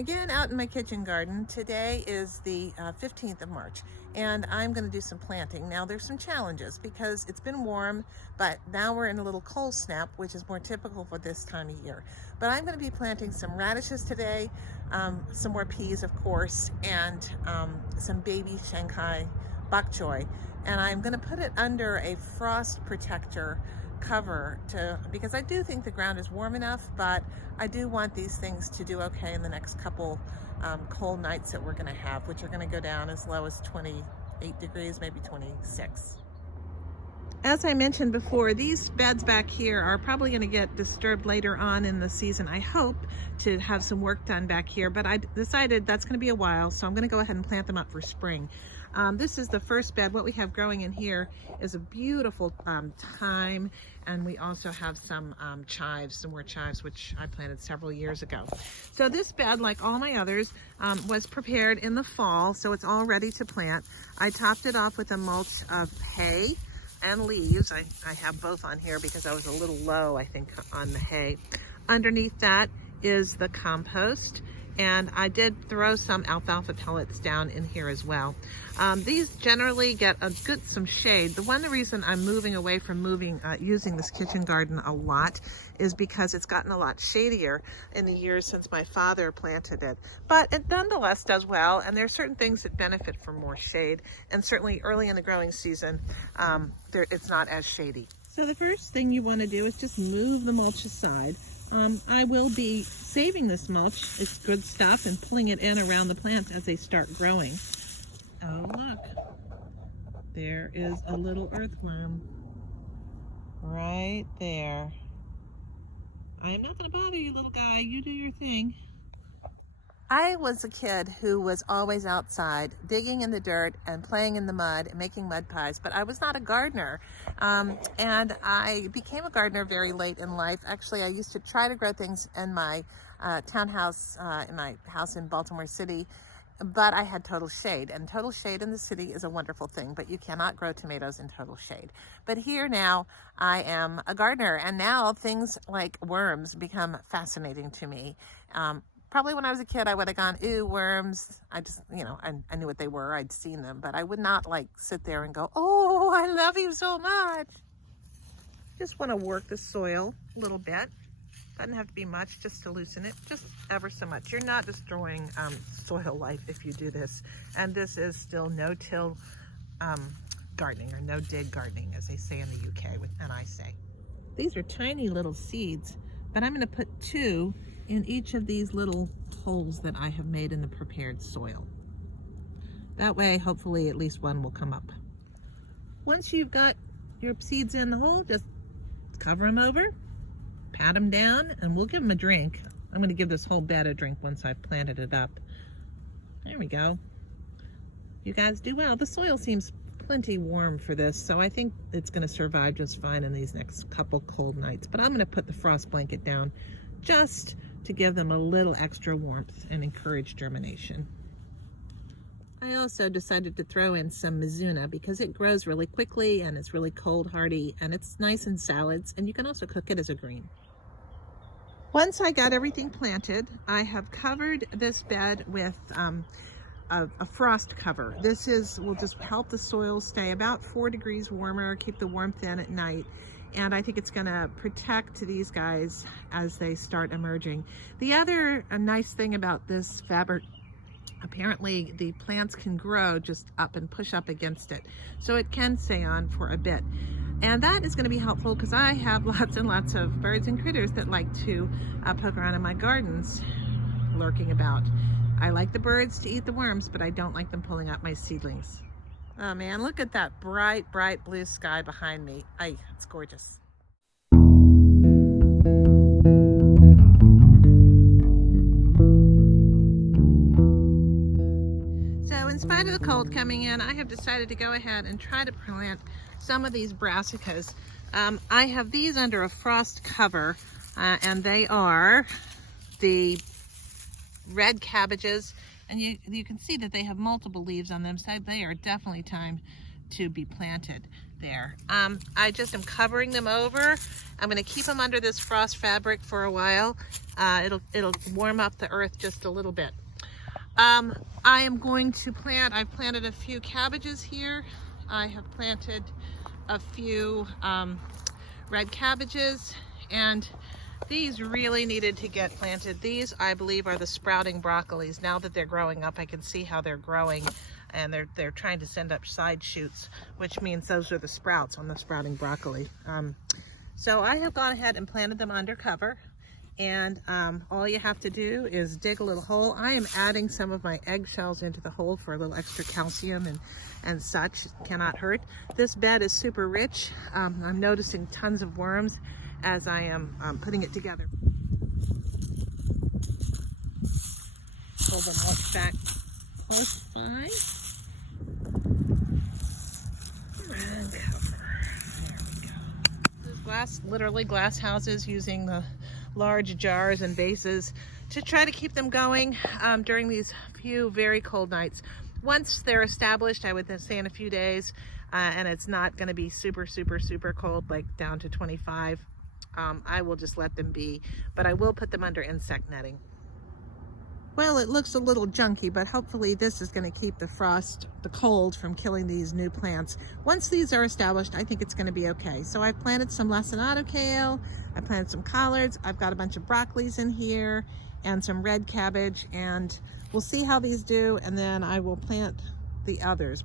again out in my kitchen garden. Today is the 15th of March, and I'm going to do some planting. Now there's some challenges because it's been warm, but now we're in a little cold snap, which is more typical for this time of year. But I'm going to be planting some radishes today, some more peas of course, and some baby Shanghai Bok Choi. And I'm going to put it under a frost protector cover because I do think the ground is warm enough, but I do want these things to do okay in the next couple cold nights that we're going to have, which are going to go down as low as 28 degrees, maybe 26. As I mentioned before, these beds back here are probably going to get disturbed later on in the season. I hope to have some work done back here, but I decided that's going to be a while, so I'm going to go ahead and plant them up for spring. This is the first bed. What we have growing in here is a beautiful thyme, and we also have some chives, some more chives, which I planted several years ago. So this bed, like all my others, was prepared in the fall, so it's all ready to plant. I topped it off with a mulch of hay and leaves. I have both on here because I was a little low, I think, on the hay. Underneath that is the compost, and I did throw some alfalfa pellets down in here as well. These generally get some shade. The reason I'm moving away from using this kitchen garden a lot is because it's gotten a lot shadier in the years since my father planted it. But it nonetheless does well, and there are certain things that benefit from more shade, and certainly early in the growing season, it's not as shady. So the first thing you want to do is just move the mulch aside. I will be saving this mulch, it's good stuff, and pulling it in around the plants as they start growing. Oh look, there is a little earthworm right there. I am not going to bother you, little guy, you do your thing. I was a kid who was always outside digging in the dirt and playing in the mud and making mud pies, but I was not a gardener. And I became a gardener very late in life. Actually, I used to try to grow things in my townhouse, in my house in Baltimore City, but I had total shade, and total shade in the city is a wonderful thing, but you cannot grow tomatoes in total shade. But here now I am a gardener, and now things like worms become fascinating to me. Probably when I was a kid, I would have gone, ooh, worms. I just, I knew what they were. I'd seen them, but I would not sit there and go, oh, I love you so much. Just want to work the soil a little bit. Doesn't have to be much, just to loosen it, just ever so much. You're not destroying soil life if you do this. And this is still no-till gardening, or no-dig gardening, as they say in the UK, and I say. These are tiny little seeds, but I'm going to put 2 in each of these little holes that I have made in the prepared soil. That way, hopefully, at least one will come up. Once you've got your seeds in the hole, just cover them over, pat them down, and we'll give them a drink. I'm going to give this whole bed a drink once I've planted it up. There we go. You guys do well. The soil seems plenty warm for this, so I think it's going to survive just fine in these next couple cold nights. But I'm going to put the frost blanket down just to give them a little extra warmth and encourage germination. I also decided to throw in some mizuna because it grows really quickly and it's really cold hardy, and it's nice in salads, and you can also cook it as a green. Once I got everything planted, I have covered this bed with a frost cover. This will just help the soil stay about 4 degrees warmer, keep the warmth in at night. And I think it's going to protect these guys as they start emerging. The other nice thing about this fabric, apparently the plants can grow just up and push up against it, so it can stay on for a bit. And that is going to be helpful because I have lots and lots of birds and critters that like to poke around in my gardens, lurking about. I like the birds to eat the worms, but I don't like them pulling up my seedlings. Oh man, look at that bright, bright blue sky behind me. It's gorgeous. So in spite of the cold coming in, I have decided to go ahead and try to plant some of these brassicas. I have these under a frost cover, and they are the red cabbages. And you can see that they have multiple leaves on them, so they are definitely time to be planted there. I just am covering them over. I'm going to keep them under this frost fabric for a while. It'll warm up the earth just a little bit. I am going to plant, I've planted a few cabbages here. I have planted a few red cabbages, and these really needed to get planted. These, I believe, are the sprouting broccolis. Now that they're growing up, I can see how they're growing, and they're trying to send up side shoots, which means those are the sprouts on the sprouting broccoli. So I have gone ahead and planted them under cover, and all you have to do is dig a little hole. I am adding some of my eggshells into the hole for a little extra calcium and such. It cannot hurt. This bed is super rich. I'm noticing tons of worms as I am putting it together. Pull them out back close by. And cover. There we go. This is glass, literally glass houses, using the large jars and vases to try to keep them going during these few very cold nights. Once they're established, I would say in a few days, and it's not going to be super cold, like down to 25, I will just let them be, but I will put them under insect netting. Well, it looks a little junky, but hopefully this is going to keep the frost, the cold, from killing these new plants. Once these are established, I think it's going to be okay. So I've planted some lacinato kale, I planted some collards, I've got a bunch of broccolis in here, and some red cabbage, and we'll see how these do, and then I will plant the others.